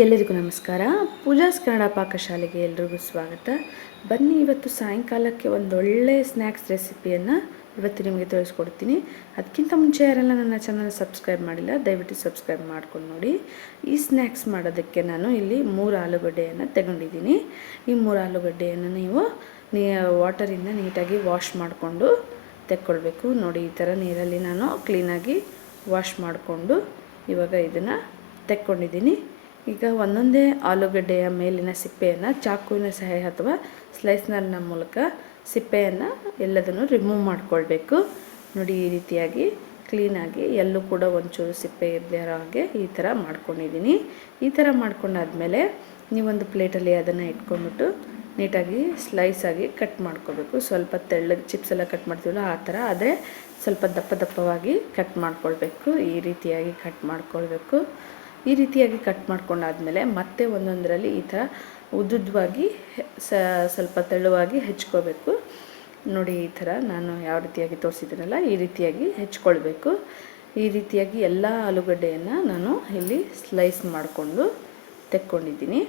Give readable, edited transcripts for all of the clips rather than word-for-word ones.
ಎಲ್ಲರಿಗೂ ನಮಸ್ಕಾರ. ಪೂಜಾಸ್ ಕನ್ನಡ ಪಾಕಶಾಲೆಗೆ ಎಲ್ರಿಗೂ ಸ್ವಾಗತ. ಬನ್ನಿ, ಇವತ್ತು ಸಾಯಂಕಾಲಕ್ಕೆ ಒಂದೊಳ್ಳೆ ಸ್ನ್ಯಾಕ್ಸ್ ರೆಸಿಪಿಯನ್ನು ಇವತ್ತು ನಿಮಗೆ ತಿಳಿಸ್ಕೊಡ್ತೀನಿ. ಅದಕ್ಕಿಂತ ಮುಂಚೆ ಯಾರೆಲ್ಲ ನನ್ನ ಚಾನಲ್ ಸಬ್ಸ್ಕ್ರೈಬ್ ಮಾಡಿಲ್ಲ, ದಯವಿಟ್ಟು ಸಬ್ಸ್ಕ್ರೈಬ್ ಮಾಡ್ಕೊಂಡು ನೋಡಿ. ಈ ಸ್ನ್ಯಾಕ್ಸ್ ಮಾಡೋದಕ್ಕೆ ನಾನು ಇಲ್ಲಿ 3 ಆಲೂಗಡ್ಡೆಯನ್ನು ತಗೊಂಡಿದ್ದೀನಿ. ಈ 3 ಆಲೂಗಡ್ಡೆಯನ್ನು ನೀವು ವಾಟರಿಂದ ನೀಟಾಗಿ ವಾಶ್ ಮಾಡಿಕೊಂಡು ತೆಕ್ಕೊಳ್ಬೇಕು. ನೋಡಿ, ಈ ಥರ ನೀರಲ್ಲಿ ನಾನು ಕ್ಲೀನಾಗಿ ವಾಶ್ ಮಾಡಿಕೊಂಡು ಇವಾಗ ಇದನ್ನು ತೆಕ್ಕೊಂಡಿದ್ದೀನಿ. ಈಗ ಒಂದೊಂದೇ ಆಲೂಗಡ್ಡೆಯ ಮೇಲಿನ ಸಿಪ್ಪೆಯನ್ನು ಚಾಕುವಿನ ಸಹಾಯ ಅಥವಾ ಸ್ಲೈಸ್ನರ್ನ ಮೂಲಕ ಸಿಪ್ಪೆಯನ್ನು ಎಲ್ಲದನ್ನು ರಿಮೂವ್ ಮಾಡಿಕೊಳ್ಬೇಕು. ನೋಡಿ, ಈ ರೀತಿಯಾಗಿ ಕ್ಲೀನಾಗಿ ಎಲ್ಲೂ ಕೂಡ ಒಂಚೂರು ಸಿಪ್ಪೆ ಇರದಿರೋ ಹಾಗೆ ಈ ಥರ ಮಾಡ್ಕೊಂಡಿದ್ದೀನಿ. ಈ ಥರ ಮಾಡ್ಕೊಂಡಾದ್ಮೇಲೆ ನೀವೊಂದು ಪ್ಲೇಟಲ್ಲಿ ಅದನ್ನು ಇಟ್ಕೊಂಡ್ಬಿಟ್ಟು ನೀಟಾಗಿ ಸ್ಲೈಸಾಗಿ ಕಟ್ ಮಾಡ್ಕೋಬೇಕು. ಸ್ವಲ್ಪ ತೆಳ್ಳಗೆ ಚಿಪ್ಸ್ ಎಲ್ಲ ಕಟ್ ಮಾಡ್ತೀವಲ್ಲ ಆ ಥರ, ಅದೇ ಸ್ವಲ್ಪ ದಪ್ಪ ದಪ್ಪವಾಗಿ ಕಟ್ ಮಾಡ್ಕೊಳ್ಬೇಕು. ಈ ರೀತಿಯಾಗಿ ಕಟ್ ಮಾಡ್ಕೊಳ್ಬೇಕು. ಈ ರೀತಿಯಾಗಿ ಕಟ್ ಮಾಡ್ಕೊಂಡಾದ್ಮೇಲೆ ಮತ್ತೆ ಒಂದೊಂದರಲ್ಲಿ ಈ ಥರ ಉದ್ದುದ್ದವಾಗಿ ಸ್ವಲ್ಪ ತೆಳುವಾಗಿ ಹೆಚ್ಕೋಬೇಕು. ನೋಡಿ, ಈ ಥರ ನಾನು ಯಾವ ರೀತಿಯಾಗಿ ತೋರಿಸಿದ್ದೀನಲ್ಲ ಈ ರೀತಿಯಾಗಿ ಹೆಚ್ಕೊಳ್ಬೇಕು. ಈ ರೀತಿಯಾಗಿ ಎಲ್ಲ ಆಲೂಗಡ್ಡೆಯನ್ನು ನಾನು ಇಲ್ಲಿ ಸ್ಲೈಸ್ ಮಾಡಿಕೊಂಡು ತೆಕ್ಕೊಂಡಿದ್ದೀನಿ.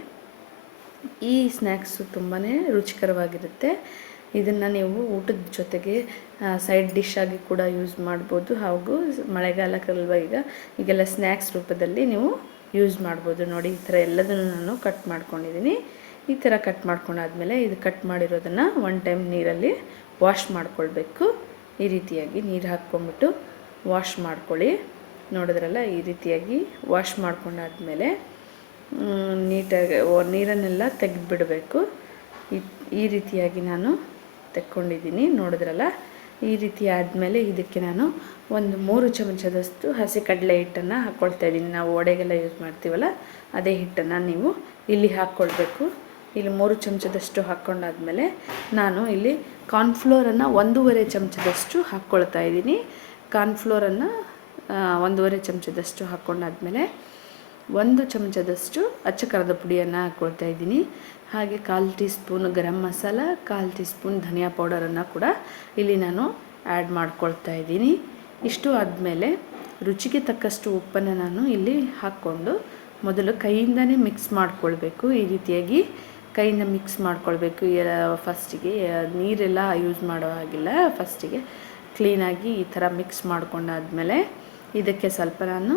ಈ ಸ್ನ್ಯಾಕ್ಸು ತುಂಬಾ ರುಚಿಕರವಾಗಿರುತ್ತೆ. ಇದನ್ನು ನೀವು ಊಟದ ಜೊತೆಗೆ ಸೈಡ್ ಡಿಶ್ ಆಗಿ ಕೂಡ ಯೂಸ್ ಮಾಡ್ಬೋದು. ಹಾಗೂ ಮಳೆಗಾಲಕ್ಕಲ್ವ ಈಗೆಲ್ಲ ಸ್ನ್ಯಾಕ್ಸ್ ರೂಪದಲ್ಲಿ ನೀವು ಯೂಸ್ ಮಾಡ್ಬೋದು. ನೋಡಿ, ಈ ಥರ ಎಲ್ಲದನ್ನು ನಾನು ಕಟ್ ಮಾಡ್ಕೊಂಡಿದ್ದೀನಿ. ಈ ಥರ ಕಟ್ ಮಾಡ್ಕೊಂಡಾದ್ಮೇಲೆ ಇದು ಕಟ್ ಮಾಡಿರೋದನ್ನು 1 ಟೈಮ್ ನೀರಲ್ಲಿ ವಾಶ್ ಮಾಡ್ಕೊಳ್ಬೇಕು. ಈ ರೀತಿಯಾಗಿ ನೀರು ಹಾಕ್ಕೊಂಬಿಟ್ಟು ವಾಶ್ ಮಾಡ್ಕೊಳ್ಳಿ. ನೋಡಿದ್ರಲ್ಲ, ಈ ರೀತಿಯಾಗಿ ವಾಶ್ ಮಾಡ್ಕೊಂಡಾದ್ಮೇಲೆ ನೀಟಾಗಿ ನೀರನ್ನೆಲ್ಲ ತೆಗೆದುಬಿಡಬೇಕು. ಈ ರೀತಿಯಾಗಿ ನಾನು ತೆಕ್ಕೊಂಡಿದ್ದೀನಿ. ನೋಡಿದ್ರಲ್ಲ, ಈ ರೀತಿ ಆದಮೇಲೆ ಇದಕ್ಕೆ ನಾನು ಒಂದು 3 ಚಮಚದಷ್ಟು ಹಸಿ ಕಡಲೆ ಹಿಟ್ಟನ್ನು ಹಾಕ್ಕೊಳ್ತಾ ಇದ್ದೀನಿ. ನಾವು ವಡೆಗೆಲ್ಲ ಯೂಸ್ ಮಾಡ್ತೀವಲ್ಲ ಅದೇ ಹಿಟ್ಟನ್ನು ನೀವು ಇಲ್ಲಿ ಹಾಕ್ಕೊಳ್ಬೇಕು. ಇಲ್ಲಿ 3 ಚಮಚದಷ್ಟು ಹಾಕ್ಕೊಂಡಾದ್ಮೇಲೆ ನಾನು ಇಲ್ಲಿ ಕಾರ್ನ್ಫ್ಲೋರನ್ನು 1.5 ಚಮಚದಷ್ಟು ಹಾಕ್ಕೊಳ್ತಾ ಇದ್ದೀನಿ. ಕಾರ್ನ್ಫ್ಲೋರನ್ನು 1.5 ಚಮಚದಷ್ಟು ಹಾಕ್ಕೊಂಡಾದ್ಮೇಲೆ 1 ಚಮಚದಷ್ಟು ಅಚ್ಚ ಖಾರದ ಪುಡಿಯನ್ನು ಹಾಕ್ಕೊಳ್ತಾ ಇದ್ದೀನಿ. ಹಾಗೆ 1/4 tea spoon garam masala, 1/4 tea spoon ಧನಿಯಾ ಪೌಡರನ್ನು ಕೂಡ ಇಲ್ಲಿ ನಾನು ಆ್ಯಡ್ ಮಾಡ್ಕೊಳ್ತಾ ಇದ್ದೀನಿ. ಇಷ್ಟು ಆದಮೇಲೆ ರುಚಿಗೆ ತಕ್ಕಷ್ಟು ಉಪ್ಪನ್ನು ನಾನು ಇಲ್ಲಿ ಹಾಕ್ಕೊಂಡು ಮೊದಲು ಕೈಯಿಂದನೇ ಮಿಕ್ಸ್ ಮಾಡ್ಕೊಳ್ಬೇಕು. ಈ ರೀತಿಯಾಗಿ ಕೈಯಿಂದ ಮಿಕ್ಸ್ ಮಾಡ್ಕೊಳ್ಬೇಕು. ಫಸ್ಟಿಗೆ ನೀರೆಲ್ಲ ಯೂಸ್ ಮಾಡೋ ಹಾಗಿಲ್ಲ. ಫಸ್ಟಿಗೆ ಕ್ಲೀನಾಗಿ ಈ ಥರ ಮಿಕ್ಸ್ ಮಾಡ್ಕೊಂಡಾದ್ಮೇಲೆ ಇದಕ್ಕೆ ಸ್ವಲ್ಪ ನಾನು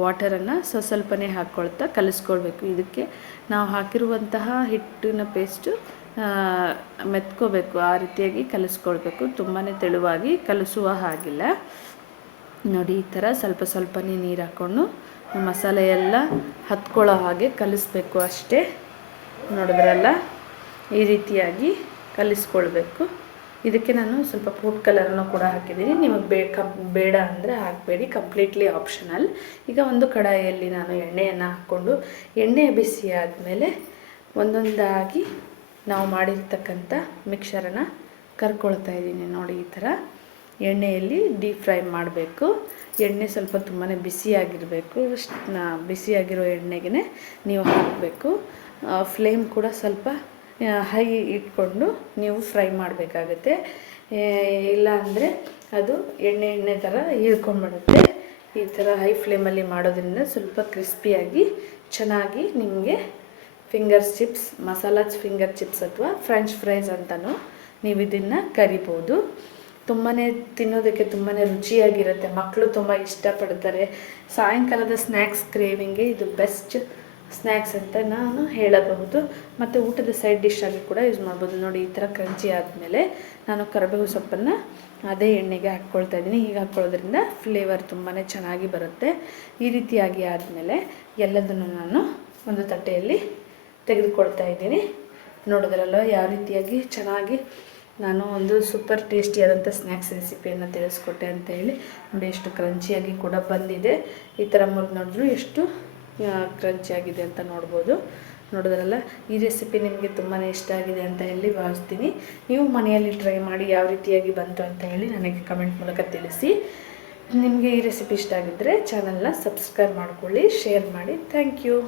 ವಾಟರನ್ನು ಸ್ವಲ್ಪನೇ ಹಾಕ್ಕೊಳ್ತಾ ಕಲಿಸ್ಕೊಳ್ಬೇಕು. ಇದಕ್ಕೆ ನಾವು ಹಾಕಿರುವಂತಹ ಹಿಟ್ಟಿನ ಪೇಸ್ಟು ಮೆತ್ಕೋಬೇಕು. ಆ ರೀತಿಯಾಗಿ ಕಲಿಸ್ಕೊಳ್ಬೇಕು. ತುಂಬಾ ತೆಳುವಾಗಿ ಕಲಿಸುವ ಹಾಗಿಲ್ಲ. ನೋಡಿ, ಈ ಥರ ಸ್ವಲ್ಪನೇ ನೀರು ಹಾಕ್ಕೊಂಡು ಮಸಾಲೆ ಎಲ್ಲ ಹತ್ಕೊಳ್ಳೋ ಹಾಗೆ ಕಲಿಸ್ಬೇಕು ಅಷ್ಟೇ. ನೋಡಿದ್ರಲ್ಲ, ಈ ರೀತಿಯಾಗಿ ಕಲಿಸ್ಕೊಳ್ಬೇಕು. ಇದಕ್ಕೆ ನಾನು ಸ್ವಲ್ಪ ಫುಡ್ ಕಲರನ್ನು ಕೂಡ ಹಾಕಿದ್ದೀನಿ. ನಿಮಗೆ ಬೇಡ ಅಂದರೆ ಹಾಕಬೇಡಿ, ಕಂಪ್ಲೀಟ್ಲಿ ಆಪ್ಷನಲ್. ಈಗ ಒಂದು ಕಡಾಯಿಯಲ್ಲಿ ನಾನು ಎಣ್ಣೆಯನ್ನು ಹಾಕ್ಕೊಂಡು ಎಣ್ಣೆ ಬಿಸಿ ಆದಮೇಲೆ ಒಂದೊಂದಾಗಿ ನಾವು ಮಾಡಿರ್ತಕ್ಕಂಥ ಮಿಕ್ಸರನ್ನು ಕರ್ಕೊಳ್ತಾ ಇದ್ದೀನಿ. ನೋಡಿ, ಈ ಥರ ಎಣ್ಣೆಯಲ್ಲಿ ಡೀಪ್ ಫ್ರೈ ಮಾಡಬೇಕು. ಎಣ್ಣೆ ಸ್ವಲ್ಪ ತುಂಬಾ ಬಿಸಿಯಾಗಿರಬೇಕು. ಬಿಸಿಯಾಗಿರೋ ಎಣ್ಣೆಗೆ ನೀವು ಹಾಕಬೇಕು. ಫ್ಲೇಮ್ ಕೂಡ ಸ್ವಲ್ಪ ಹೈ ಇಟ್ಕೊಂಡು ನೀವು ಫ್ರೈ ಮಾಡಬೇಕಾಗುತ್ತೆ. ಇಲ್ಲ ಅಂದರೆ ಅದು ಎಣ್ಣೆ ಥರ ಹೀರ್ಕೊಂಡ್ಬಿಡುತ್ತೆ. ಈ ಥರ ಹೈ ಫ್ಲೇಮಲ್ಲಿ ಮಾಡೋದ್ರಿಂದ ಸ್ವಲ್ಪ ಕ್ರಿಸ್ಪಿಯಾಗಿ ಚೆನ್ನಾಗಿ ನಿಮಗೆ finger chips, masala finger chips ಅಥವಾ ಫ್ರೆಂಚ್ ಫ್ರೈಸ್ ಅಂತಲೂ ನೀವು ಇದನ್ನು ಕರಿಬೋದು. ತಿನ್ನೋದಕ್ಕೆ ತುಂಬಾ ರುಚಿಯಾಗಿರುತ್ತೆ. ಮಕ್ಕಳು ತುಂಬ ಇಷ್ಟಪಡ್ತಾರೆ. ಸಾಯಂಕಾಲದ ಸ್ನ್ಯಾಕ್ಸ್ ಕ್ರೇವಿಂಗ್ಗೆ ಇದು ಬೆಸ್ಟ್ ಸ್ನ್ಯಾಕ್ಸ್ ಅಂತ ನಾನು ಹೇಳಬಹುದು. ಮತ್ತು ಊಟದ ಸೈಡ್ ಡಿಶ್ ಆಗಿ ಕೂಡ ಯೂಸ್ ಮಾಡ್ಬೋದು. ನೋಡಿ, ಈ ಥರ ಕ್ರಂಚಿ ಆದಮೇಲೆ ನಾನು ಕರಿಬೇವು ಸೊಪ್ಪನ್ನು ಅದೇ ಎಣ್ಣೆಗೆ ಹಾಕ್ಕೊಳ್ತಾ ಇದ್ದೀನಿ. ಹೀಗೆ ಹಾಕ್ಕೊಳ್ಳೋದ್ರಿಂದ ಫ್ಲೇವರ್ ತುಂಬಾ ಚೆನ್ನಾಗಿ ಬರುತ್ತೆ. ಈ ರೀತಿಯಾಗಿ ಆದಮೇಲೆ ಎಲ್ಲದನ್ನು ನಾನು ಒಂದು ತಟ್ಟೆಯಲ್ಲಿ ತೆಗೆದುಕೊಳ್ತಾ ಇದ್ದೀನಿ. ನೋಡಿದ್ರಲ್ಲ, ಯಾವ ರೀತಿಯಾಗಿ ಚೆನ್ನಾಗಿ ನಾನು ಒಂದು ಸೂಪರ್ ಟೇಸ್ಟಿಯಾದಂಥ ಸ್ನ್ಯಾಕ್ಸ್ ರೆಸಿಪಿಯನ್ನು ತಿಳಿಸ್ಕೊಟ್ಟೆ ಅಂತ ಹೇಳಿ. ನೋಡಿ, ಎಷ್ಟು ಕ್ರಂಚಿಯಾಗಿ ಕೂಡ ಬಂದಿದೆ. ಈ ಥರ ಮುರಿದು ನೋಡಿದ್ರು ಎಷ್ಟು ಕ್ರಂಚಿಯಾಗಿದೆ ಅಂತ ನೋಡ್ಬೋದು. ನೋಡಿದ್ರಲ್ಲ, ಈ ರೆಸಿಪಿ ನಿಮಗೆ ತುಂಬಾ ಇಷ್ಟ ಆಗಿದೆ ಅಂತ ಹೇಳಿ ಭಾವಿಸ್ತೀನಿ. ನೀವು ಮನೆಯಲ್ಲಿ ಟ್ರೈ ಮಾಡಿ ಯಾವ ರೀತಿಯಾಗಿ ಬಂತು ಅಂತ ಹೇಳಿ ನನಗೆ ಕಮೆಂಟ್ ಮೂಲಕ ತಿಳಿಸಿ. ನಿಮಗೆ ಈ ರೆಸಿಪಿ ಇಷ್ಟ ಆಗಿದ್ದರೆ ಚಾನಲ್ನ ಸಬ್ಸ್ಕ್ರೈಬ್ ಮಾಡ್ಕೊಳ್ಳಿ, ಶೇರ್ ಮಾಡಿ. Thank you.